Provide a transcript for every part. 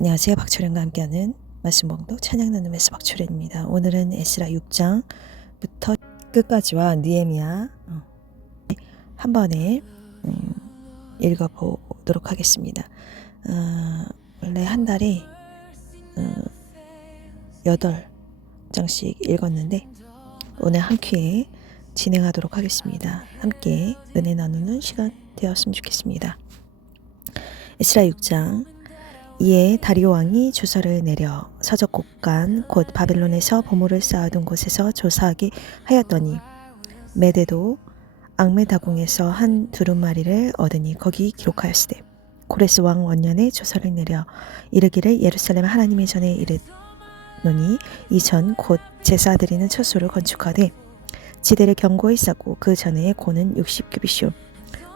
안녕하세요. 박초련과 함께하는 말씀 봉독 찬양 나눔에서 박초련입니다. 오늘은 에스라 6장부터 끝까지와 느헤미야 한 번에 읽어보도록 하겠습니다. 원래 한 달에 8장씩 읽었는데 오늘 한 큐에 진행하도록 하겠습니다. 함께 은혜 나누는 시간 되었으면 좋겠습니다. 에스라 6장. 이에 다리오 왕이 조서를 내려 서적 곳간 곧 바벨론에서 보물을 쌓아둔 곳에서 조사하게 하였더니 메대도 앙메다궁에서 한 두루마리를 얻으니 거기 기록하였으되 고레스 왕 원년에 조서를 내려 이르기를 예루살렘 하나님의 전에 이르노니 이 전 곧 제사 드리는 처소를 건축하되 지대를 견고히 쌓고 그 전에 고는 60규빗이요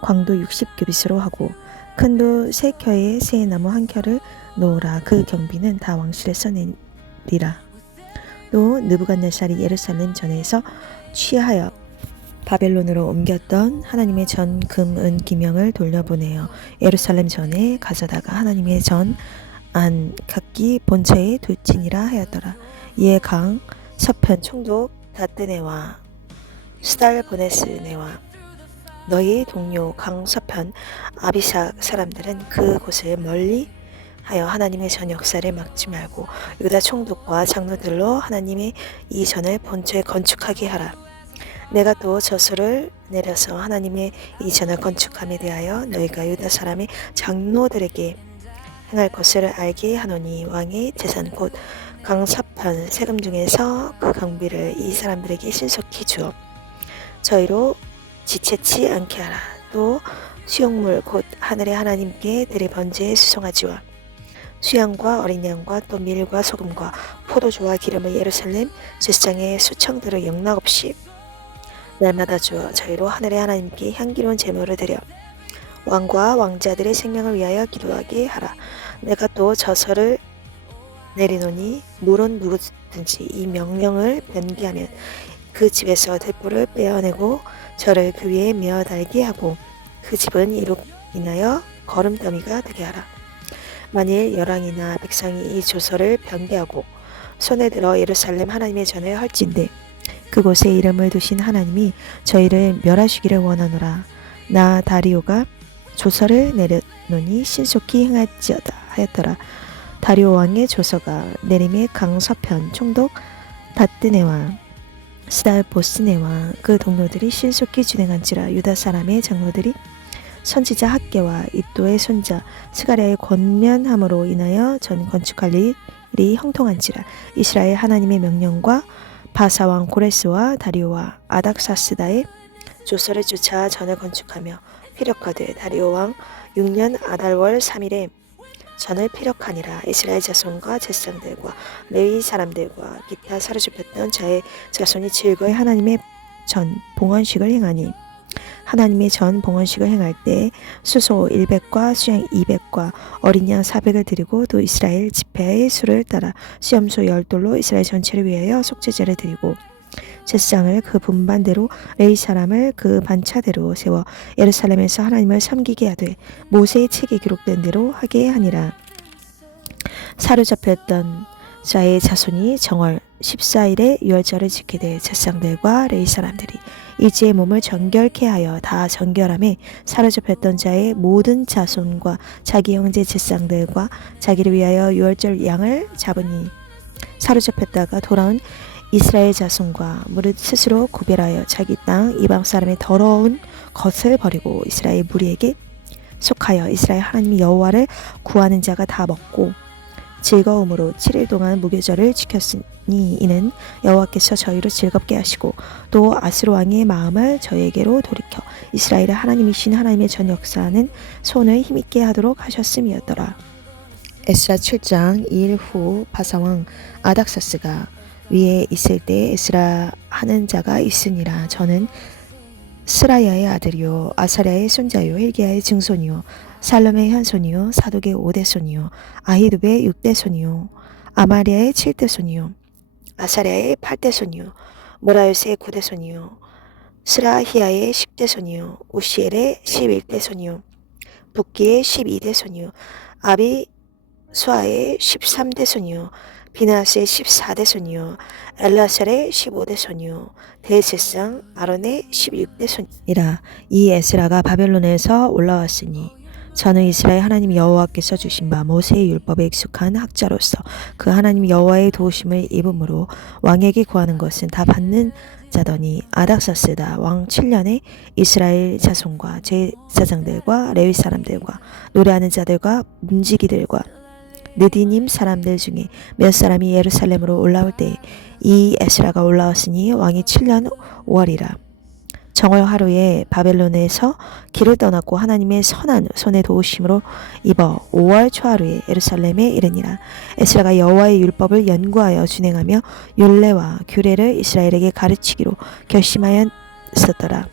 광도 60규빗으로 하고 큰도 3켜에 새 나무 1켜를 놓으라. 그 경비는 다 왕실에서 내리라. 또 느부갓네살이 예루살렘 전에서 취하여 바벨론으로 옮겼던 하나님의 전 금 은 기명을 돌려보내어 예루살렘 전에 가져다가 하나님의 전 안 각기 본처에 둘지니라 하였더라. 이에 강 서편 총독 다뜨네와 스달보네스네와 너희 동료 강서편 아비삭 사람들은 그곳을 멀리 하여 하나님의 전 역사를 막지 말고 유다 총독과 장로들로 하나님의 이 전을 본처에 건축하게 하라. 내가 또 저수를 내려서 하나님의 이 전을 건축함에 대하여 너희가 유다 사람의 장로들에게 행할 것을 알게 하노니 왕의 재산 곧 강서편 세금 중에서 그 경비를 이 사람들에게 신속히 주어 저희로 지체치 않게 하라. 또 수용물 곧 하늘의 하나님께 드릴 번제에 수송아지와 수양과 어린 양과 또 밀과 소금과 포도주와 기름을 예루살렘 제사장의 수청대로 영락없이 날마다 주어 저희로 하늘의 하나님께 향기로운 제물을 드려 왕과 왕자들의 생명을 위하여 기도하게 하라. 내가 또 저서를 내리노니 물은 누구든지 이 명령을 변기하면 그 집에서 들불을 빼어내고 저를 그 위에 메어 달게 하고 그 집은 이로 인하여 거름더미가 되게 하라. 만일 열왕이나 백성이 이 조서를 변개하고 손에 들어 예루살렘 하나님의 전을 헐진대 그곳에 이름을 두신 하나님이 저희를 멸하시기를 원하노라. 나 다리오가 조서를 내려노니 신속히 행할지어다 하였더라. 다리오 왕의 조서가 내림의 강서편 총독 다뜨네와 스달보스네와 그 동료들이 신속히 진행한지라. 유다 사람의 장로들이 선지자 학계와 이또의 손자 스가랴의 권면함으로 인하여 전 건축할 일이 형통한지라. 이스라엘 하나님의 명령과 바사왕 고레스와 다리오와 아닥사스다의 조서를 쫓아 전을 건축하며 피력하되 다리오 왕 6년 아달월 3일에 전을 피력하니라. 이스라엘 자손과 제사장들과 레위 사람들과 기타 사로잡혔던 자의 자손이 즐거이 하나님의 전 봉헌식을 행하니 하나님의 전 봉헌식을 행할 때 수소 100과 수양 200과 어린 양 400을 드리고 또 이스라엘 지파의 수를 따라 수염소 10돌로 이스라엘 전체를 위하여 속죄제를 드리고 제사장을 그 분반대로 레위 사람을 그 반차대로 세워 예루살렘에서 하나님을 섬기게 하되 모세의 책에 기록된 대로 하게 하니라. 사로잡혔던 자의 자손이 정월 14일에 유월절을 지키되 제사장들과 레위 사람들이 일제의 몸을 정결케 하여 다 정결함에 사로잡혔던 자의 모든 자손과 자기 형제 제사장들과 자기를 위하여 유월절 양을 잡으니 사로잡혔다가 돌아온 이스라엘 자손과 무릇 스스로 구별하여 자기 땅 이방 사람의 더러운 것을 버리고 이스라엘 무리에게 속하여 이스라엘 하나님 여호와를 구하는 자가 다 먹고 즐거움으로 7일 동안 무교절을 지켰으니 이는 여호와께서 저희로 즐겁게 하시고 또 아스로 왕의 마음을 저희에게로 돌이켜 이스라엘의 하나님이신 하나님의 전 역사하는 손을 힘있게 하도록 하셨음이었더라. 에스라 7장 2일 후 바사왕 아닥사스가 위에 있을 때 에스라 하는 자가 있으니라. 저는 스라야의 아들이요 아사랴의 손자요 힐기야의 증손이요 살롬의 현손이요 사독의 5대손이요 아히두베의 6대손이요 아마리아의 7대손이요 아사랴의 8대손이요 모라요스의 9대손이요 스라히야의 10대손이요 우시엘의 11대손이요 붓기의 12대손이요 수아의 13대 손이요 비나스의 14대 손이요 엘라셀의 15대 손이요 대제사장 아론의 16대 손이라. 이 에스라가 바벨론에서 올라왔으니 저는 이스라엘 하나님 여호와께서 주신 바 모세의 율법에 익숙한 학자로서 그 하나님 여호와의 도우심을 입음으로 왕에게 구하는 것은 다 받는 자더니 아닥사스다 왕 7년에 이스라엘 자손과 제사장들과 레위 사람들과 노래하는 자들과 문지기들과 느디님 사람들 중에 몇 사람이 예루살렘으로 올라올 때 이 에스라가 올라왔으니 왕이 7년 5월이라. 정월 하루에 바벨론에서 길을 떠났고 하나님의 선한 손의 도우심으로 입어 5월 초하루에 예루살렘에 이르니라. 에스라가 여호와의 율법을 연구하여 준행하며 율례와 규례를 이스라엘에게 가르치기로 결심하였었더라.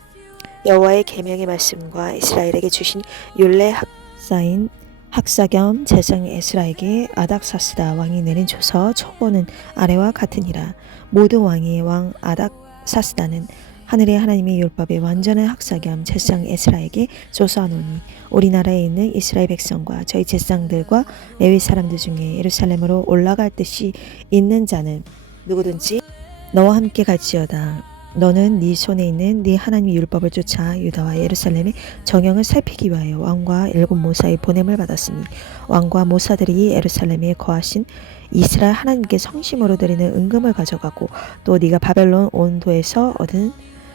여호와의 계명의 말씀과 이스라엘에게 주신 율례 학사인 학사 겸 제사장 에스라에게 아닥사스다 왕이 내린 조서 초고는 아래와 같으니라. 모든 왕이 왕 아닥사스다는 하늘의 하나님의 율법의 완전한 학사 겸 제사장 에스라에게 조서하노니 우리나라에 있는 이스라엘 백성과 저희 제사장들과 레위 사람들 중에 예루살렘으로 올라갈 뜻이 있는 자는 누구든지 너와 함께 갈지어다. 너는 네 손에 있는 네 하나님의 율법을 쫓아 유다와 예루살렘의 정형을 살피기 위하여 왕과 7 모사의 보냄을 받았으니 왕과 모사들이 예루살렘에 거하신 이스라엘 하나님께 성심으로 드리는 은금을 가져가고 또 네가 바벨론 온도에서 얻은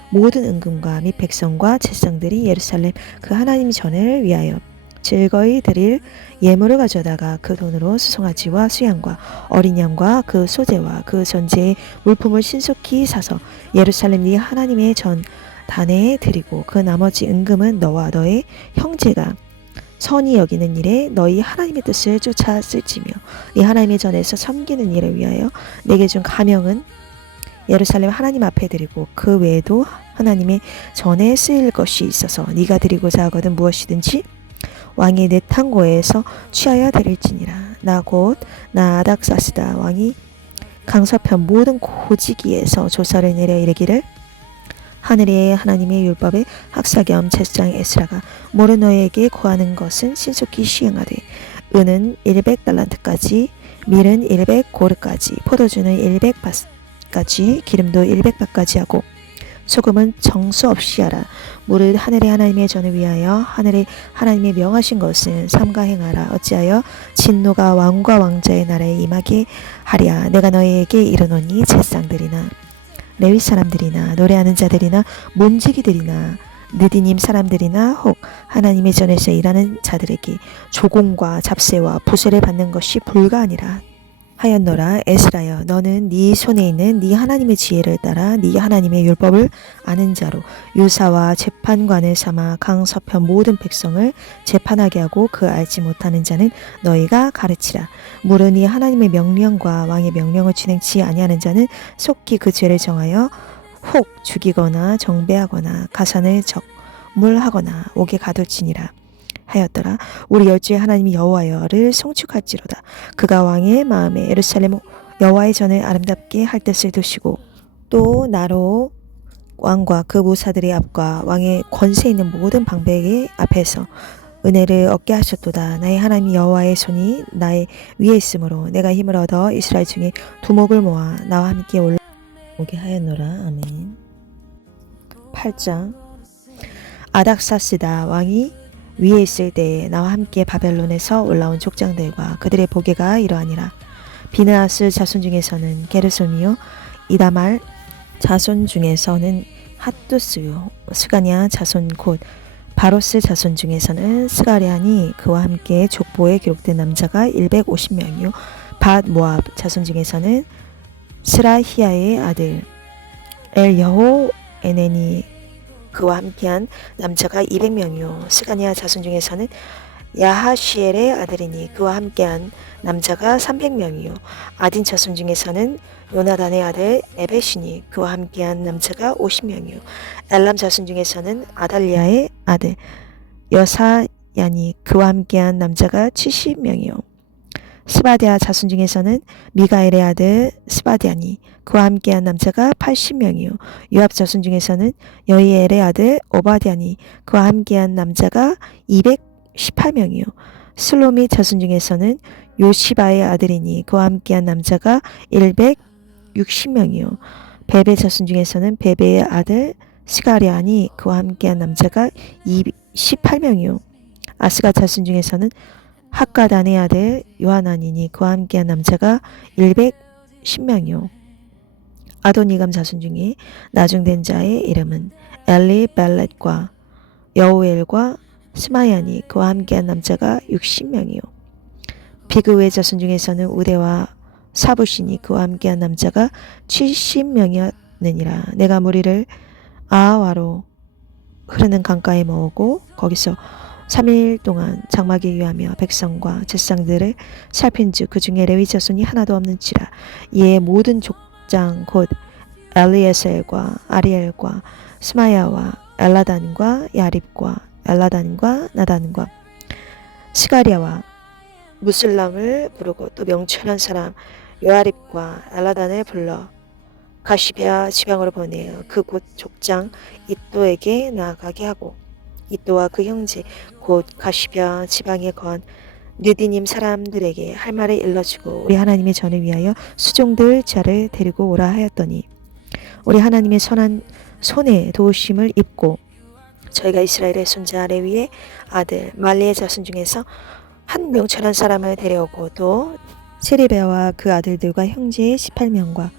모든 은금과 및 백성과 제사장들이 예루살렘 그 하나님 전을 위하여 즐거이 드릴 예물을 가져다가 그 돈으로 수송아지와 수양과 어린 양과 그 소재와 그 전제의 물품을 신속히 사서 예루살렘 네 하나님의 전 단에 드리고 그 나머지 은금은 너와 너의 형제가 선히 여기는 일에 너희 하나님의 뜻을 쫓아 쓸지며 네 하나님의 전에서 섬기는 일을 위하여 내게 준 가명은 예루살렘 하나님 앞에 드리고 그 외에도 하나님의 전에 쓰일 것이 있어서 네가 드리고자 하거든 무엇이든지 왕이 내 탕고에서 취하여 드릴지니라. 나 곧 나 아닥사스다 왕이 강서편 모든 고지기에서 조서를 내려 이르기를 하늘의 하나님의 율법의 학사 겸 제사장 에스라가 모르 너에게 구하는 것은 신속히 시행하되 은은 100달란트까지 밀은 100고르까지 포도주는 100밭까지 기름도 100밭까지 하고 소금은 정수 없이 하라. 무릇 하늘의 하나님의 전을 위하여 하늘의 하나님의 명하신 것은 삼가 행하라. 어찌하여 진노가 왕과 왕자의 나라에 임하게 하랴. 내가 너희에게 이르노니 제사장들이나 레위 사람들이나 노래하는 자들이나 문지기들이나 느디님 사람들이나 혹 하나님의 전에서 일하는 자들에게 조공과 잡세와 부세를 받는 것이 불가하니라. 하였노라. 에스라여 너는 네 손에 있는 네 하나님의 지혜를 따라 네 하나님의 율법을 아는 자로 유사와 재판관을 삼아 강서편 모든 백성을 재판하게 하고 그 알지 못하는 자는 너희가 가르치라. 무릇 네 하나님의 명령과 왕의 명령을 준행치 아니하는 자는 속히 그 죄를 정하여 혹 죽이거나 정배하거나 가산을 적물하거나 옥에 가둘지니라. 하였더라. 우리 열주의 하나님 여호와여를 송축할지로다. 그가 왕의 마음에 예루살렘 여호와의 전을 아름답게 할 뜻을 두시고 또 나로 왕과 그 모사들의 앞과 왕의 권세 있는 모든 방백의 앞에서 은혜를 얻게 하셨도다. 나의 하나님 여호와의 손이 나의 위에 있으므로 내가 힘을 얻어 이스라엘 중에 두목을 모아 나와 함께 올라오게 하였노라. 아멘. 8장. 아닥사스다 왕이 위에 있을 때에 나와 함께 바벨론에서 올라온 족장들과 그들의 보게가 이러하니라. 비느하스 자손 중에서는 게르솜이요 이다말 자손 중에서는 핫두스요 스가냐 자손 곧 바로스 자손 중에서는 스가랴니 그와 함께 족보에 기록된 남자가 150명이요 밧 모압 자손 중에서는 스라히야의 아들 엘여호 에네니 그와 함께한 남자가 200명이요 스가냐 자손 중에서는 야하시엘의 아들이니 그와 함께한 남자가 300명이요 아딘 자손 중에서는 요나단의 아들 에벳이니 그와 함께한 남자가 50명이요 엘람 자손 중에서는 아달리아의 아들 여사야니 그와 함께한 남자가 70명이요 스바디아 자손 중에서는 미가엘의 아들 스바디아니 그와 함께한 남자가 80명이요 요압 자손 중에서는 여이엘의 아들 오바디아니 그와 함께한 남자가 218명이요 슬로미 자손 중에서는 요시바의 아들이니 그와 함께한 남자가 160명이요. 베베 자손 중에서는 베베의 아들 스가랴니 그와 함께한 남자가 18명이요. 아스가 자손 중에서는 학가단의 아들 요하나니니 그와 함께한 남자가 110명이요. 아도니감 자손 중에 나중된 자의 이름은 엘리벨렛과 여우엘과 스마야니 그와 함께한 남자가 60명이요. 비그의 자손 중에서는 우대와 사부시니 그와 함께한 남자가 70명이었느니라. 내가 무리를 아하와로 흐르는 강가에 모으고 거기서 3일 동안 장막에 위하며 백성과 제사장들을 살핀즉 그 중에 레위 자손이 하나도 없는지라. 이에 모든 족장 곧 엘리에셀과 아리엘과 스마야와 엘라단과 야립과 엘라단과 나단과 스가랴와 무슬람을 부르고 또 명철한 사람 요아립과 엘라단을 불러 가시베아 지방으로 보내어 그 곧 족장 이또에게 나아가게 하고 이또와 그 형제 곧 가시베아 지방에 거한 느디님 사람들에게 할 말을 일러주고 우리 하나님의 전을 위하여 수종들 자를 데리고 오라 하였더니 우리 하나님의 선한 손에 도우심을 입고 저희가 이스라엘의 손자 레위의 아들 말리의 자손 중에서 한 명철한 사람을 데려오고 또 세리베와 그 아들들과 형제의 18명과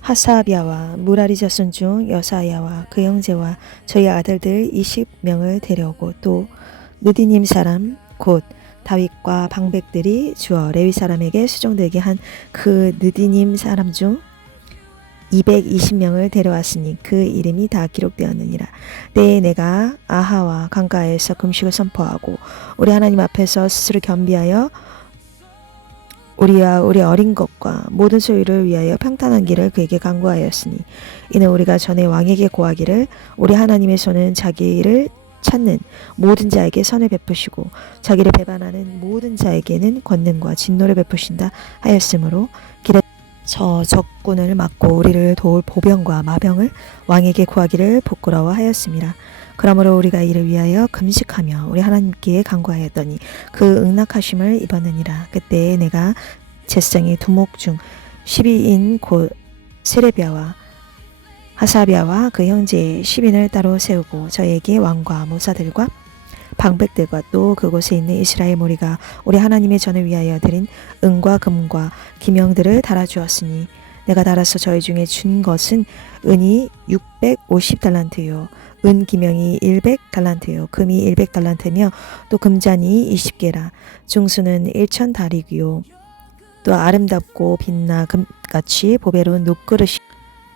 하사비아와 무라리 자손 중 여사야와 그 형제와 저희 아들들 20명을 데려오고 또 느디님 사람 곧 다윗과 방백들이 주어 레위 사람에게 수종되게 한 그 느디님 사람 중 220명을 데려왔으니 그 이름이 다 기록되었느니라. 때에 내가 아하와 강가에서 금식을 선포하고 우리 하나님 앞에서 스스로 겸비하여 우리와 우리 어린 것과 모든 소유를 위하여 평탄한 길을 그에게 강구하였으니 이는 우리가 전에 왕에게 고하기를 우리 하나님의 손은 자기를 찾는 모든 자에게 선을 베푸시고 자기를 배반하는 모든 자에게는 권능과 진노를 베푸신다 하였으므로 길에서 적군을 막고 우리를 도울 보병과 마병을 왕에게 구하기를 부끄러워하였습니다. 그러므로 우리가 이를 위하여 금식하며 우리 하나님께 간구하였더니 그 응낙하심을 입었느니라. 그때 내가 제사장의 두목 중 12인 곧 세레비아와 하사비아와 그 형제 10인을 따로 세우고 저에게 왕과 모사들과 방백들과 또 그곳에 있는 이스라엘 무리가 우리 하나님의 전을 위하여 드린 은과 금과 기명들을 달아주었으니 내가 달아서 저희 중에 준 것은 은이 650달란트요 은 기명이 100달란트요 금이 100달란트며 또 금잔이 20개라 중수는 1000다리요 또 아름답고 빛나 금같이 보배로운 녹그릇이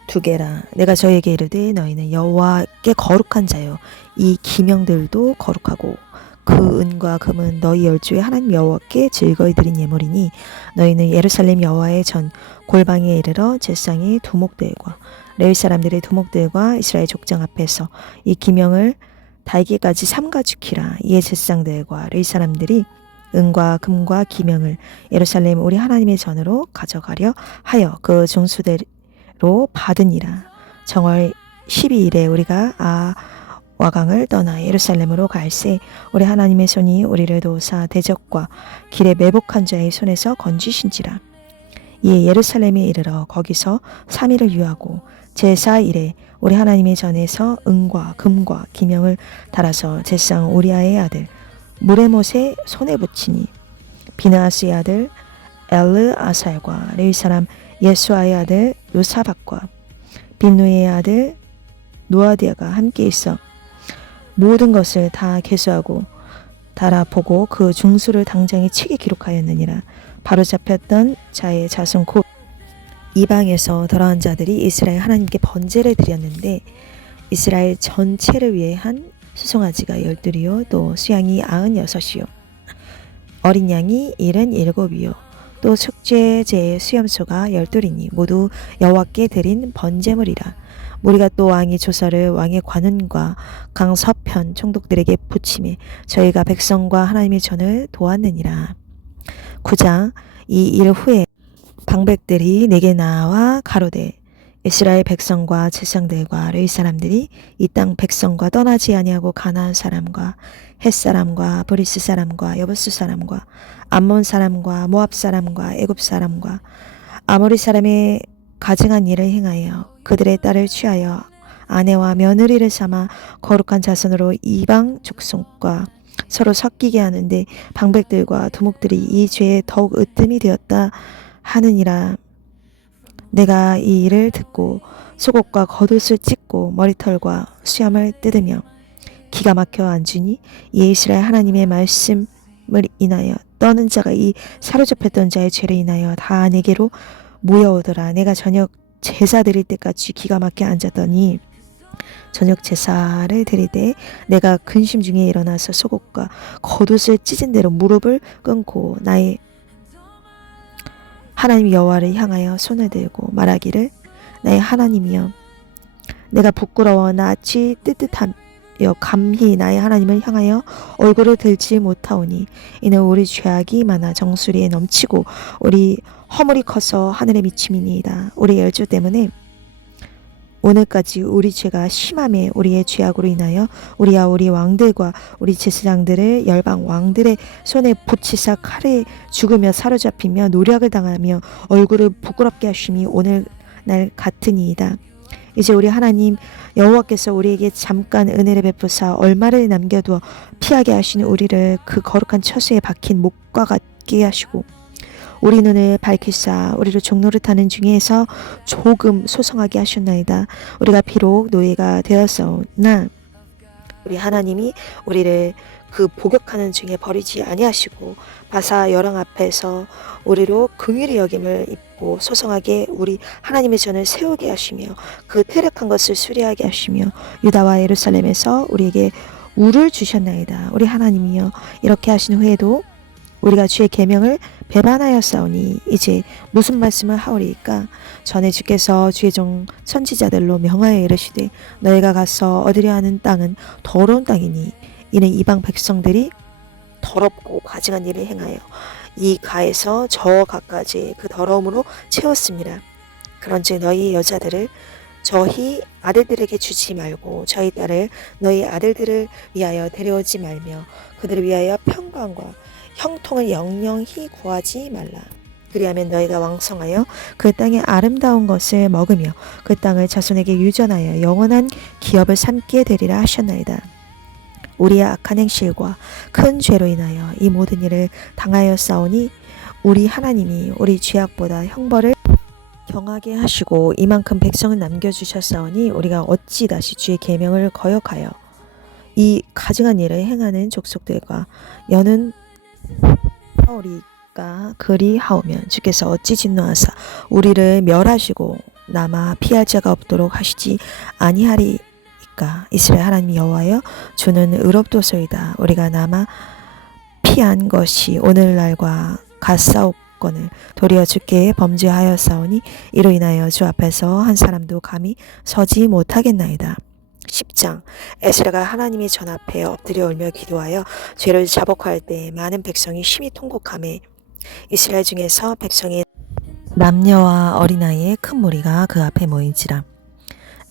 2개라. 내가 저에게 이르되 너희는 여호와께 거룩한 자요 이 기명들도 거룩하고 그 은과 금은 너희 열조의 하나님 여호와께 즐거이 드린 예물이니 너희는 예루살렘 여호와의 전 골방에 이르러 제사장의 두목들과 레위 사람들의 두목들과 이스라엘 족장 앞에서 이 기명을 달기까지 삼가 지키라. 이에 제사장들과 레위 사람들이 은과 금과 기명을 예루살렘 우리 하나님의 전으로 가져가려 하여 그 중수대로 받으니라. 정월 12일에 우리가 와강을 떠나 예루살렘으로 갈새 우리 하나님의 손이 우리를 도우사 대적과 길에 매복한 자의 손에서 건지신지라. 이에 예루살렘에 이르러 거기서 3일을 유하고 제4일에 우리 하나님의 전에서 은과 금과 기명을 달아서 제사장 우리아의 아들 무레못의 손에 붙이니 비나스의 아들 엘르아살과 레위 사람 예수아의 아들 요사박과 빈누의 아들 노아디아가 함께 있어 모든 것을 다 계수하고 달아보고 그 중수를 당장에 치게 기록하였느니라. 바로 잡혔던 자의 자손 곧 이방에서 돌아온 자들이 이스라엘 하나님께 번제를 드렸는데 이스라엘 전체를 위해 한 수송아지가 12이요 또 수양이 96이요 어린 양이 77이요 또 축제제의 수염소가 12이니 모두 여호와께 드린 번제물이라. 우리가 또 왕의 조서를 왕의 관원과 강서편 총독들에게 붙임에 저희가 백성과 하나님의 전을 도왔느니라. 9장 이 일 후에 방백들이 내게 나와 가로되 이스라엘 백성과 제사장들과 레위 사람들이 이 땅 백성과 떠나지 아니하고 가나안 사람과 헷 사람과 브리스 사람과 여부스 사람과 암몬 사람과 모압 사람과 애굽 사람과 아모리 사람의 가증한 일을 행하여 그들의 딸을 취하여 아내와 며느리를 삼아 거룩한 자손으로 이방 족속과 서로 섞이게 하는데 방백들과 두목들이 이 죄에 더욱 으뜸이 되었다 하느니라. 내가 이 일을 듣고 속옷과 겉옷을 찢고 머리털과 수염을 뜯으며 기가 막혀 앉으니 이 이스라엘 하나님의 말씀을 인하여 떠는 자가 이 사로잡혔던 자의 죄를 인하여 다 내게로 모여오더라. 내가 저녁 제사 드릴 때까지 기가 막혀 앉았더니 저녁 제사를 드릴 때 내가 근심 중에 일어나서 속옷과 겉옷을 찢은 대로 무릎을 끊고 나의 하나님 여호와를 향하여 손을 들고 말하기를 나의 하나님이여 내가 부끄러워 낯이 뜨뜻하며 감히 나의 하나님을 향하여 얼굴을 들지 못하오니 이는 우리 죄악이 많아 정수리에 넘치고 우리 허물이 커서 하늘에 미침이니이다. 우리 열조 때문에 오늘까지 우리 죄가 심함에 우리의 죄악으로 인하여 우리와 우리 왕들과 우리 제사장들을 열방 왕들의 손에 붙이사 칼에 죽으며 사로잡히며 노략을 당하며 얼굴을 부끄럽게 하심이 오늘날 같으니이다. 이제 우리 하나님 여호와께서 우리에게 잠깐 은혜를 베푸사 얼마를 남겨두어 피하게 하시는 우리를 그 거룩한 처소에 박힌 목과 같게 하시고 우리 눈을 밝히사 우리를 종노릇하는 중에서 조금 소성하게 하셨나이다. 우리가 비록 노예가 되었사오나 우리 하나님이 우리를 그 복역하는 중에 버리지 아니하시고 바사 여랑 앞에서 우리로 긍휼히 여김을 입고 소성하게 우리 하나님의 전을 세우게 하시며 그 퇴력한 것을 수리하게 하시며 유다와 예루살렘에서 우리에게 우를 주셨나이다. 우리 하나님이여 이렇게 하신 후에도 우리가 주의 계명을 배반하였사오니 이제 무슨 말씀을 하오리이까? 전에 주께서 주의 종 선지자들로 명하여 이르시되 너희가 가서 얻으려 하는 땅은 더러운 땅이니 이는 이방 백성들이 더럽고 가증한 일을 행하여 이 가에서 저 가까지 그 더러움으로 채웠습니다. 그런즉 너희 여자들을 저희 아들들에게 주지 말고 저희 딸을 너희 아들들을 위하여 데려오지 말며 그들을 위하여 평강과 형통을 영영히 구하지 말라. 그리하면 너희가 왕성하여 그 땅의 아름다운 것을 먹으며 그 땅을 자손에게 유전하여 영원한 기업을 삼게 되리라 하셨나이다. 우리의 악한 행실과 큰 죄로 인하여 이 모든 일을 당하였사오니 우리 하나님이 우리 죄악보다 형벌을 경하게 하시고 이만큼 백성을 남겨주셨사오니 우리가 어찌 다시 주의 계명을 거역하여 이 가증한 일을 행하는 족속들과 여는 하오리까 그리하오면 주께서 어찌 진노하사 우리를 멸하시고 남아 피할 자가 없도록 하시지 아니하리이까. 이스라엘 하나님 여호와여 주는 의롭도소이다. 우리가 남아 피한 것이 오늘날과 같사옵거늘 도리어 주께 범죄하였사오니 이로 인하여 주 앞에서 한 사람도 감히 서지 못하겠나이다. 10장 에스라가 하나님의 전 앞에 엎드려 울며 기도하여 죄를 자복할 때 많은 백성이 심히 통곡하매 이스라엘 중에서 백성의 남녀와 어린아이의 큰 무리가 그 앞에 모인지라.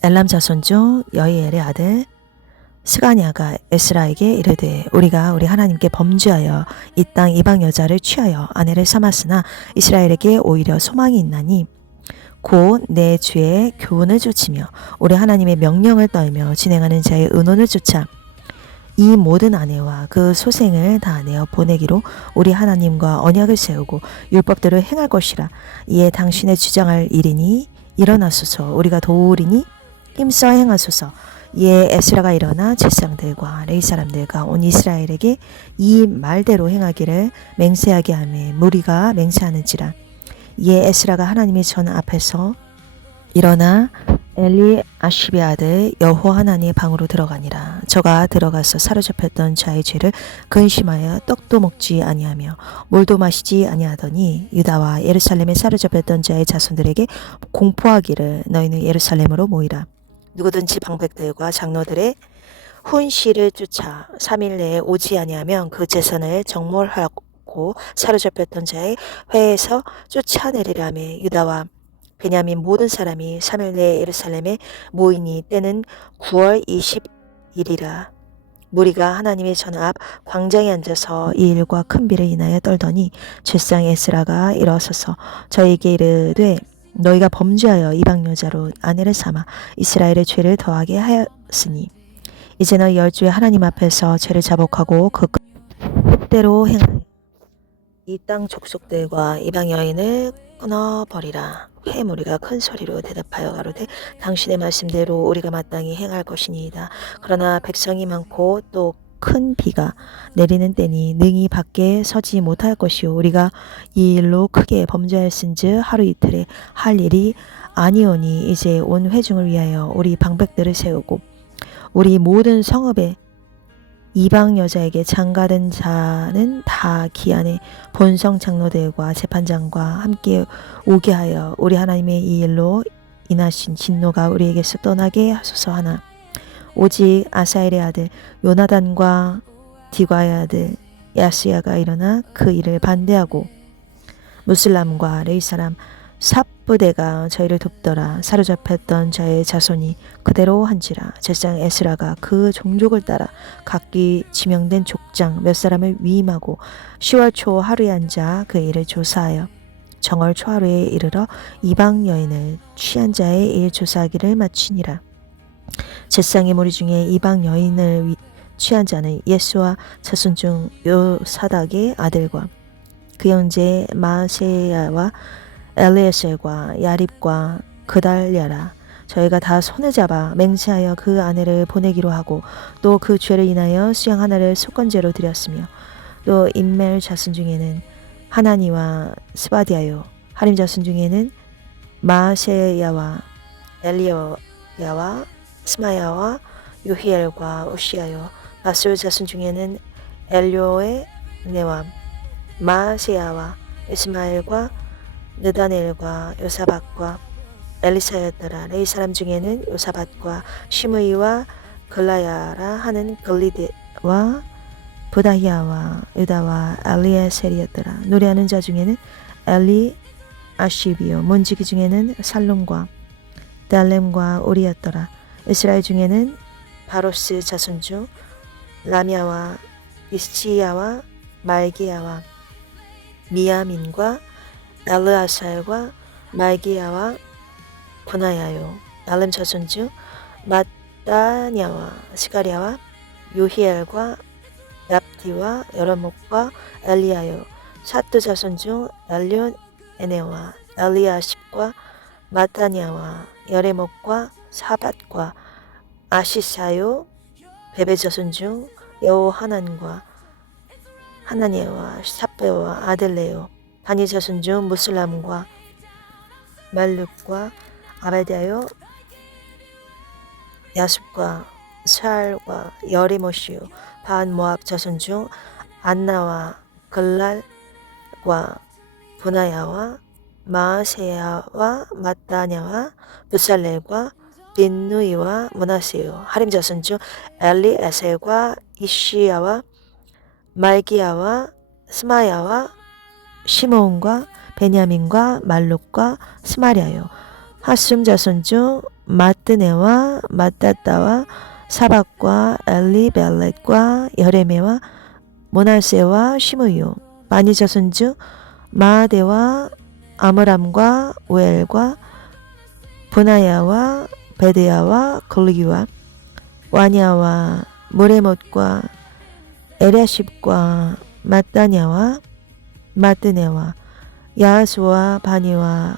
엘람 자손 중 여이엘의 아들 스가냐가 에스라에게 이르되 우리가 우리 하나님께 범죄하여 이 땅 이방 여자를 취하여 아내를 삼았으나 이스라엘에게 오히려 소망이 있나니 곧 내 주의 교훈을 쫓으며 우리 하나님의 명령을 떨며 진행하는 자의 의논을 쫓아 이 모든 아내와 그 소생을 다 내어 보내기로 우리 하나님과 언약을 세우고 율법대로 행할 것이라. 이에 당신의 주장할 일이니 일어나소서. 우리가 도우리니 힘써 행하소서. 이에 에스라가 일어나 제사장들과 레위 사람들과 온 이스라엘에게 이 말대로 행하기를 맹세하게 하며 무리가 맹세하는지라. 이에 에스라가 하나님의 전 앞에서 일어나 엘리아십의 아들 여호하나니의 방으로 들어가니라. 저가 들어가서 사로잡혔던 자의 죄를 근심하여 떡도 먹지 아니하며 물도 마시지 아니하더니 유다와 예루살렘에 사로잡혔던 자의 자손들에게 공포하기를 너희는 예루살렘으로 모이라. 누구든지 방백들과 장로들의 훈시를 쫓아 3일 내에 오지 아니하면 그 재산을 정몰하고 사로잡혔던 자의 회에서 쫓아내리라며 유다와 베냐민 모든 사람이 3일 내에 예루살렘에 모이니 때는 9월 20일이라. 무리가 하나님의 전 앞 광장에 앉아서 이 일과 큰 비를 인하여 떨더니 жет상 에스라가 일어서서 저에게 이르되 너희가 범죄하여 이방 여자로 아내를 삼아 이스라엘의 죄를 더하게 하였으니 이제 너희 열주의 하나님 앞에서 죄를 자복하고 그 뜻대로 행하여 이 땅 족속들과 이방 여인을 끊어버리라. 회 무리가 큰 소리로 대답하여 가로되 당신의 말씀대로 우리가 마땅히 행할 것이니이다. 그러나 백성이 많고 또 큰 비가 내리는 때니 능히 밖에 서지 못할 것이요 우리가 이 일로 크게 범죄하였은즉 하루 이틀에 할 일이 아니오니 이제 온 회중을 위하여 우리 방백들을 세우고 우리 모든 성읍에 이방 여자에게 장가든 자는 다 기한에 본성 장로들과 재판장과 함께 오게 하여 우리 하나님의 이 일로 인하신 진노가 우리에게서 떠나게 하소서 하나 오직 아사엘의 아들 요나단과 디과의 아들 야스야가 일어나 그 일을 반대하고 무슬람과 레위 사람 삽부대가 저희를 돕더라. 사로잡혔던 자의 자손이 그대로 한지라. 젯상 에스라가 그 종족을 따라 각기 지명된 족장 몇 사람을 위임하고 10월 초 하루에 앉아 그 일을 조사하여 정월 초하루에 이르러 이방 여인을 취한 자의 일 조사하기를 마치니라. 젯상의 무리 중에 이방 여인을 취한 자는 예수와 자손 중 요사닥의 아들과 그 형제 마세야와 엘리에셀과 야립과 그달랴라. 저희가 다 손을 잡아 맹세하여 그 아내를 보내기로 하고 또 그 죄를 인하여 수양 하나를 속건제로 드렸으며 또 인멜 자손 중에는 하나니와 스바디아요 하림 자손 중에는 마세야와 엘리야와 스마야와 요히엘과 우시아요 바술 자손 중에는 엘료의 네와 마세야와 이스마엘과 느다넬과 요사밧과 엘리사였더라. 레위 사람 중에는 요사밧과 시므이와 글라야라 하는 글리드와 부다히아와 유다와 엘리에셀이었더라. 노래하는 자 중에는 엘리 아시비요 문지기 중에는 살룸과 달렘과 우리였더라. 이스라엘 중에는 바로스 자손 중 라미아와 이스치야와 말기야와 미야민과 엘르아살과 말기야와 분하야요 알렘 자손 중 마따냐와 스가랴와 요히엘과 랍디와 여러목과 엘리야요 사뚜 자손 중 엘륜 에네와 엘리아십과 마따냐와 여레목과 사밧과 아시사요 베베 자손 중 여호하난과 하나니와 삽베와 아들레요 바니 자손 중 무슬람과 말룩과 아베다요 야습과 스알과 여리모시요 반 모압 자손 중 안나와 글랄과 분하야와 마세야와 마따냐와 부살렐과 빈누이와 문하세요 하림 자손 중 엘리에셀과 이시야와 말기야와 스마야와 시므온과 베냐민과 말룩과 스마랴요 하숨 자손 중 마뜨네와 마따따와 사박과 엘리벨렛과 여레메와 모날세와 시므요 바니 자손 중 마아데와 아므람과 우엘과 분하야와 베드야와 글리와 와냐와 무레못과 에랴십과 마따냐와 마뜨네와 야하수와 바니와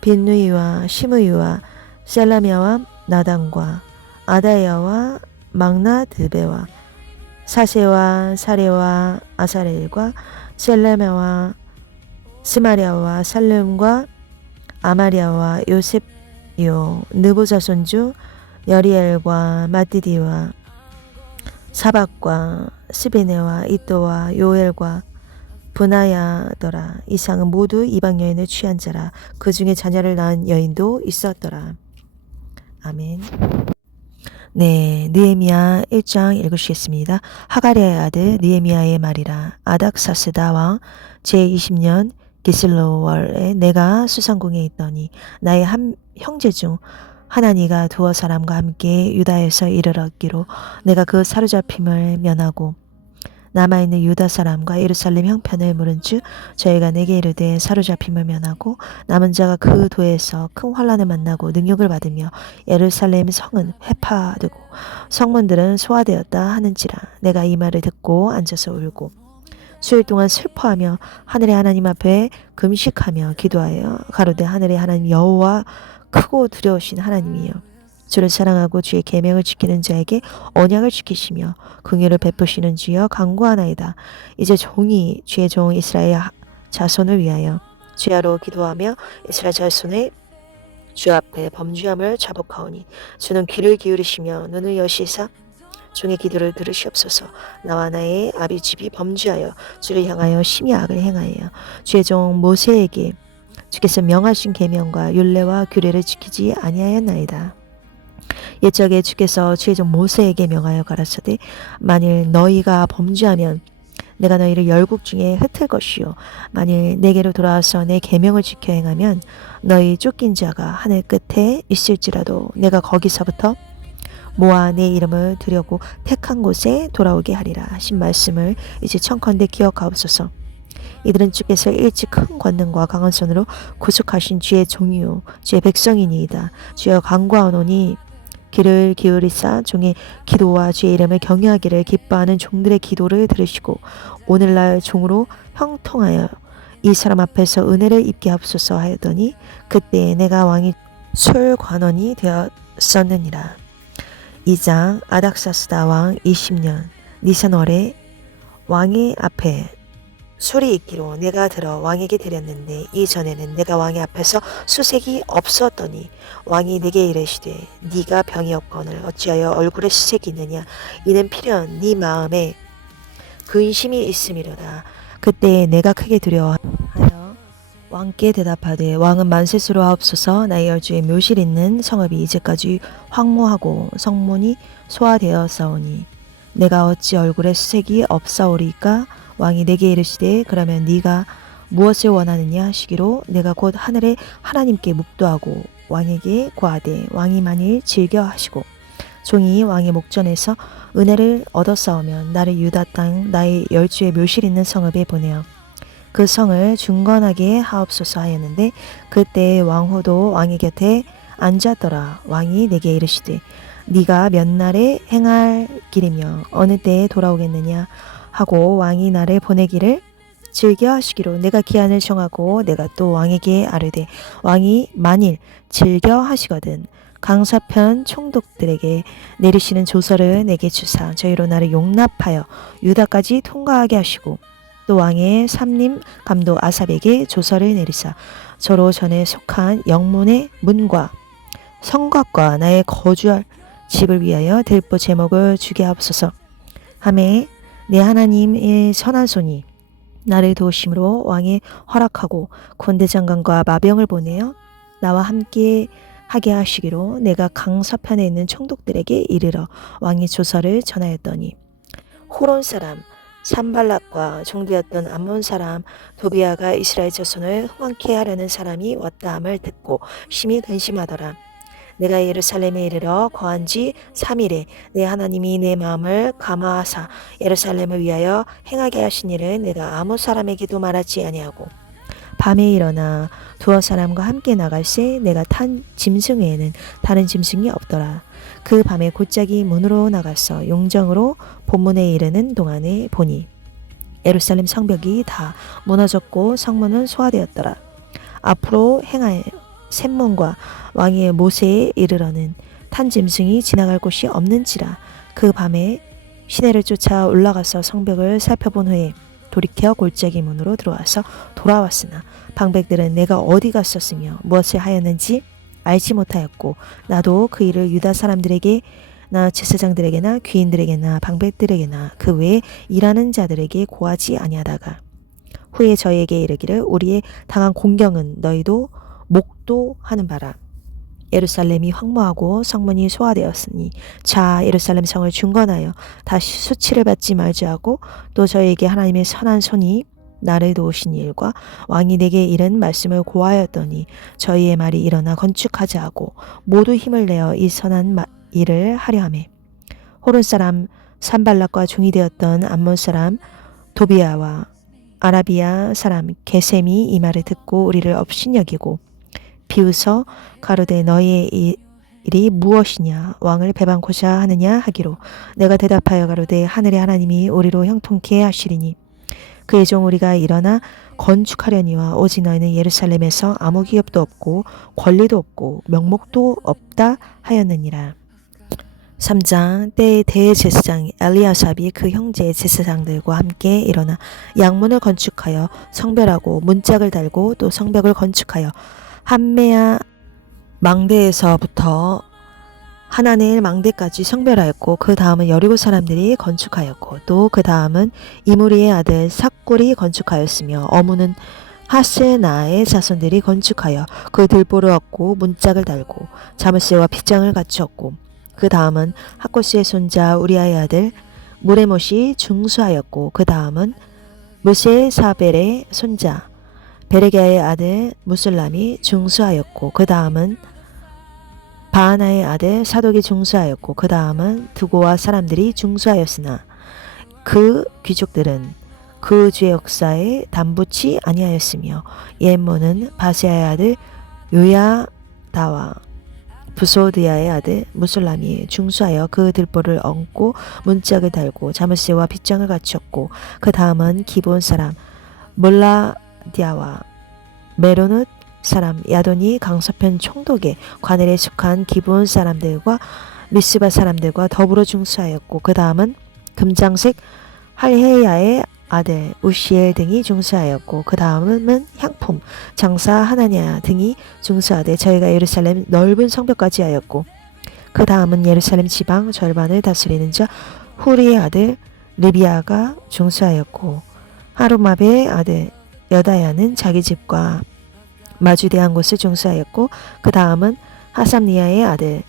빈누이와 시므이와 셀라미아와 나단과 아다야와 막나드베와 사세와 사레와 아사렐과 셀라미아와 스마랴와 살름과 아마리아와 요셉요 느보 자손 중 여리엘과 마띠디와 사박과 스베네와 이또와 요엘과 분하야더라. 이상은 모두 이방 여인을 취한 자라. 그 중에 자녀를 낳은 여인도 있었더라. 아멘. 네, 느헤미야 1장 읽으시겠습니다. 하가랴의 아들 느헤미야의 말이라. 아닥사스다 왕 제20년 기슬로월에 내가 수상궁에 있더니 나의 한 형제 중 하나니가 두어 사람과 함께 유다에서 이르렀기로 내가 그 사로잡힘을 면하고 남아있는 유다 사람과 예루살렘 형편을 물은 즉 저희가 내게 이르되 사로잡힘을 면하고 남은 자가 그 도에서 큰 환란을 만나고 능욕을 받으며 예루살렘 성은 회파되고 성문들은 소화되었다 하는지라. 내가 이 말을 듣고 앉아서 울고 수일 동안 슬퍼하며 하늘의 하나님 앞에 금식하며 기도하여 가로되 하늘의 하나님 여호와 크고 두려우신 하나님이여 주를 사랑하고 주의 계명을 지키는 자에게 언약을 지키시며 긍휼을 베푸시는 주여 간구하나이다. 이제 종이 주의 종 이스라엘 자손을 위하여 주야로 기도하며 이스라엘 자손의 주 앞에 범죄함을 자복하오니 주는 귀를 기울이시며 눈을 여시사 종의 기도를 들으시옵소서. 나와 나의 아비 집이 범죄하여 주를 향하여 심히 악을 행하여 주의 종 모세에게 주께서 명하신 계명과 율례와 규례를 지키지 아니하였나이다. 옛적에 주께서 주의 종 모세에게 명하여 가라사대 만일 너희가 범죄하면 내가 너희를 열국 중에 흩을 것이요 만일 내게로 돌아와서 내 계명을 지켜 행하면 너희 쫓긴 자가 하늘 끝에 있을지라도 내가 거기서부터 모아 내 이름을 두려고 택한 곳에 돌아오게 하리라 하신 말씀을 이제 청컨대 기억하옵소서. 이들은 주께서 일찍 큰 권능과 강한 손으로 구속하신 주의 종이요 주의 백성이니이다. 주여 간구하노니 귀를 기울이사 종의 기도와 주의 이름을 경외하기를 기뻐하는 종들의 기도를 들으시고 오늘날 종으로 형통하여 이 사람 앞에서 은혜를 입게 하옵소서 하였더니 그때 내가 왕이 술관원이 되었었느니라. 2장 아닥사스다 왕 20년 니산월에 왕의 앞에 술이 있기로 내가 들어 왕에게 드렸는데 이전에는 내가 왕의 앞에서 수색이 없었더니 왕이 내게 이르시되 네가 병이 없거늘 어찌하여 얼굴에 수색이 있느냐 이는 필연 네 마음에 근심이 있음이로다. 그때 내가 크게 두려워하여 왕께 대답하되 왕은 만세수로 하옵소서. 나의 열주에 묘실 있는 성읍이 이제까지 황무하고 성문이 소화되었사오니 내가 어찌 얼굴에 수색이 없사오리까. 왕이 내게 이르시되 그러면 네가 무엇을 원하느냐 하시기로 내가 곧 하늘의 하나님께 묵도하고 왕에게 고하되 왕이 만일 즐겨 하시고 종이 왕의 목전에서 은혜를 얻었사오면 나를 유다 땅 나의 열주의 묘실 있는 성읍에 보내어 그 성을 중건하게 하옵소서 하였는데 그때 왕호도 왕의 곁에 앉았더라. 왕이 내게 이르시되 네가 몇 날에 행할 길이며 어느 때에 돌아오겠느냐 하고 왕이 나를 보내기를 즐겨 하시기로 내가 기한을 정하고 내가 또 왕에게 아뢰되 왕이 만일 즐겨 하시거든 강사편 총독들에게 내리시는 조서를 내게 주사 저희로 나를 용납하여 유다까지 통과하게 하시고 또 왕의 삼림 감독 아삽에게 조서를 내리사 저로 전에 속한 영문의 문과 성곽과 나의 거주할 집을 위하여 들보 제목을 주게 하옵소서 하매 내 하나님의 선한 손이 나를 도우심으로 왕이 허락하고 군대장관과 마병을 보내어 나와 함께 하게 하시기로 내가 강서편에 있는 총독들에게 이르러 왕이 조서를 전하였더니 호론 사람 산발락과 종되었던 암몬 사람 도비아가 이스라엘 자손을 흥왕케 하려는 사람이 왔다 함을 듣고 심히 근심하더라. 내가 예루살렘에 이르러 거한 지 3일에 내 하나님이 내 마음을 감화하사 예루살렘을 위하여 행하게 하신 일을 내가 아무 사람에게도 말하지 아니하고 밤에 일어나 두어 사람과 함께 나갈새 내가 탄 짐승 외에는 다른 짐승이 없더라. 그 밤에 곧자기 문으로 나가서 용정으로 본문에 이르는 동안에 보니 예루살렘 성벽이 다 무너졌고 성문은 소화되었더라. 앞으로 행하여 샘문과 왕의 모세에 이르러는 탄 짐승이 지나갈 곳이 없는지라. 그 밤에 시내를 쫓아 올라가서 성벽을 살펴본 후에 돌이켜 골짜기 문으로 들어와서 돌아왔으나 방백들은 내가 어디 갔었으며 무엇을 하였는지 알지 못하였고 나도 그 일을 유다 사람들에게 나 제사장들에게나 귀인들에게나 방백들에게나 그 외에 일하는 자들에게 고하지 아니하다가 후에 저희에게 이르기를 우리의 당한 공경은 너희도 목도하는 바라. 예루살렘이 황무하고 성문이 소화되었으니 자 예루살렘 성을 중건하여 다시 수치를 받지 말자 하고 또 저희에게 하나님의 선한 손이 나를 도우신 일과 왕이 내게 이른 말씀을 고하였더니 저희의 말이 일어나 건축하자 하고 모두 힘을 내어 이 선한 일을 하려 하매 호른 사람 산발락과 종이 되었던 암몬 사람 도비아와 아라비아 사람 게셈이 이 말을 듣고 우리를 업신여기고 비웃어 가로되 너희의 일이 무엇이냐 왕을 배반코자 하느냐 하기로 내가 대답하여 가로되 하늘의 하나님이 우리로 형통케 하시리니 그의 종 우리가 일어나 건축하려니와 오직 너희는 예루살렘에서 아무 기업도 없고 권리도 없고 명목도 없다 하였느니라. 3장 때의 대제사장 엘리야삽이 그 형제의 제사장들과 함께 일어나 양문을 건축하여 성별하고 문짝을 달고 또 성벽을 건축하여 한메아 망대에서부터 하나넬 망대까지 성별하였고 그 다음은 여리고 사람들이 건축하였고 또 그 다음은 이무리의 아들 삭굴이 건축하였으며 어무는 하세나의 자손들이 건축하여 그 들보를 얻고 문짝을 달고 자물쇠와 빗장을 갖추었고 그 다음은 하코스의 손자 우리아의 아들 무레못이 중수하였고 그 다음은 무세사벨의 손자 베레기아의 아들 무술람이 중수하였고 그 다음은 바하나의 아들 사독이 중수하였고 그 다음은 드고와 사람들이 중수하였으나 그 귀족들은 그 주의 역사에 담붙지 아니하였으며 옌모는 바세아의 아들 요야다와 부소드야의 아들 무술람이 중수하여 그 들보를 얹고 문짝을 달고 자물쇠와 빗장을 갖췄고 그 다음은 기브온 사람 몰라디아와 메로넛 사람 야돈이 강서편 총독의 관할에 속한 기브온 사람들과 미스바 사람들과 더불어 중수하였고 그 다음은 금장색 할헤야의 아들 우시엘 등이 중수하였고 그 다음은 향품 장사 하나냐 등이 중수하되 저희가 예루살렘 넓은 성벽까지 하였고 그 다음은 예루살렘 지방 절반을 다스리는 자 후리의 아들 리비아가 중수하였고 하루마베의 아들 여다야는 자기 집과 마주대한 곳을 중수하였고 그 다음은 하삼니아의 아들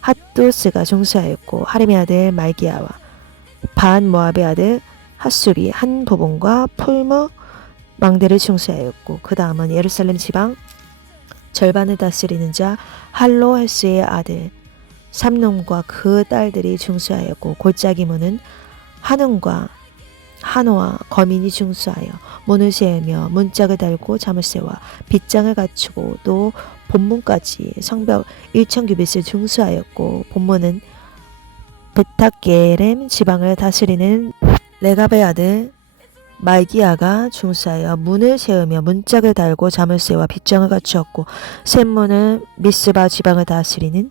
핫두스가 중수하였고 하림의 아들 말기야와 반 모압의 아들 핫술이 한 부분과 풀무 망대를 중수하였고 그 다음은 예루살렘 지방 절반을 다스리는 자 할로헬스의 아들 삼놈과 그 딸들이 중수하였고 골짜기 문은 한음과 한호와 거민이 중수하여 문을 세우며 문짝을 달고 자물쇠와 빗장을 갖추고 또 본문까지 성벽 1000규빗을 중수하였고 본문은 베타게렘 지방을 다스리는 레갑의 아들 말기야가 중수하여 문을 세우며 문짝을 달고 자물쇠와 빗장을 갖추었고 샘문은 미스바 지방을 다스리는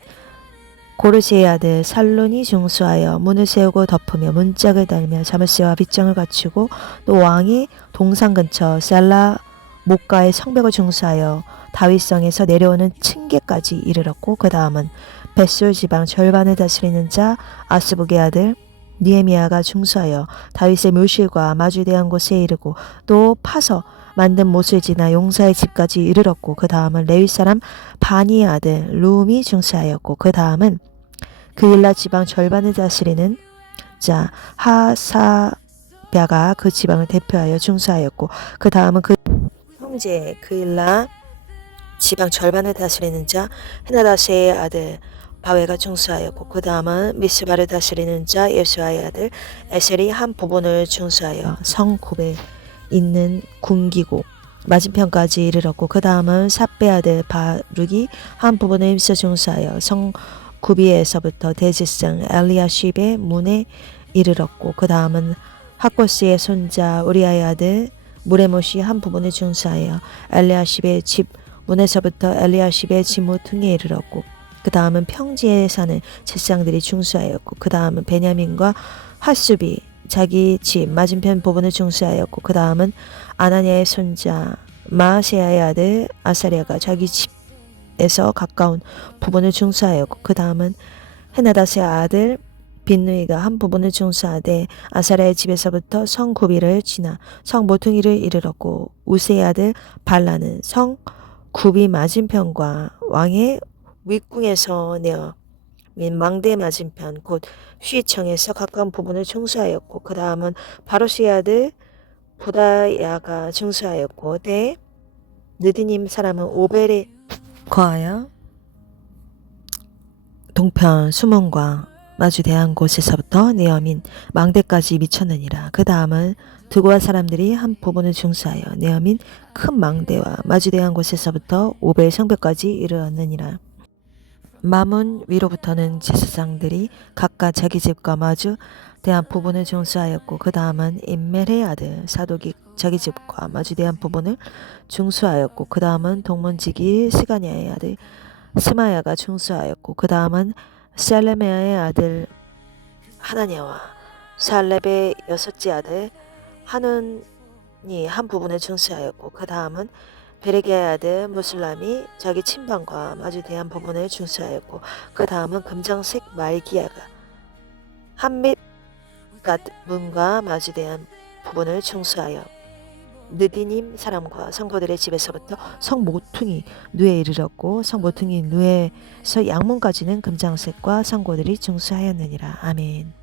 고르시의 아들 살론이 중수하여 문을 세우고 덮으며 문짝을 달며 자물쇠와 빗장을 갖추고 또 왕이 동산 근처 셀라 목가의 성벽을 중수하여 다윗성에서 내려오는 층계까지 이르렀고 그 다음은 벳솔 지방 절반을 다스리는 자 아스북의 아들 니에미아가 중수하여 다윗의 묘실과 마주대한 곳에 이르고 또 파서 만든 못을 지나 용사의 집까지 이르렀고 그 다음은 레위 사람 바니의 아들 루움이 중수하였고 그 다음은 그일라 지방 절반을 다스리는 자 하사랴가 그 지방을 대표하여 중수하였고 그 다음은 그 형제 그일라 지방 절반을 다스리는 자 헤나다세의 아들 바웨가 중수하였고 그 다음은 미스바를 다스리는 자 예수아의 아들 에셀이 한 부분을 중수하여 성굽에 있는 군기고 맞은편까지 이르렀고 그 다음은 삽베 아들 바룩이 한 부분을 힘써 중수하여 성구비에서부터 대제사장 엘리야십의 문에 이르렀고 그 다음은 하코스의 손자 우리아의 아들 무레못이 한 부분을 중수하여 엘리야십의 집 문에서부터 엘리야십의 지무퉁에 이르렀고 그 다음은 평지에 사는 제사장들이 중수하였고 그 다음은 베냐민과 핫수비 자기 집 맞은편 부분을 중수하였고 그 다음은 아나니아의 손자 마세야의 아들 아사랴가 자기 집에서 가까운 부분을 중수하였고 그 다음은 헤나다스의 아들 빈누이가 한 부분을 중수하되 아사랴의 집에서부터 성 구비를 지나 성 모퉁이를 이르렀고 우세의 아들 발라는 성 구비 맞은편과 왕의 윗궁에서 내어 민 망대 맞은편 곧 휘청에서 가까운 부분을 청소하였고 그 다음은 바로스의 아들 보다야가 중수하였고 때 느디님 사람은 오벨에 거하여 동편 수문과 마주대한 곳에서부터 네어민 망대까지 미쳤느니라. 그 다음은 두고와 사람들이 한 부분을 중수하여 네어민 큰 망대와 마주대한 곳에서부터 오벨 성벽까지 이르렀느니라. 마문 위로부터는 제사장들이 각각 자기 집과 마주 대한 부분을 중수하였고 그 다음은 인멜의 아들 사독이 자기 집과 마주대한 부분을 중수하였고 그 다음은 동문지기 스가냐의 아들 스마야가 중수하였고 그 다음은 셀레메아의 아들 하나냐와 살렙의 여섯째 아들 하눈이 한 부분을 중수하였고 그 다음은 베레게의 아들 무슬람이 자기 친방과 마주대한 부분을 중수하였고 그 다음은 금장색 말기야가 한밑 문과 마주대한 부분을 중수하여 느디님 사람과 성도들의 집에서부터 성 모퉁이 누에 이르렀고 성 모퉁이 누에서 양문까지는 금장색과 성도들이 중수하였느니라. 아멘.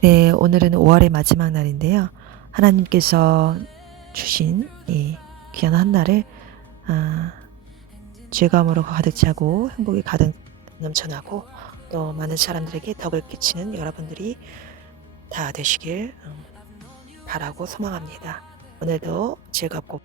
네, 오늘은 5월의 마지막 날인데요. 하나님께서 주신 이 귀한 한 날을 즐거움으로 가득 차고 행복이 가득 넘쳐나고 또 많은 사람들에게 덕을 끼치는 여러분들이 다 되시길 바라고 소망합니다. 오늘도 즐겁고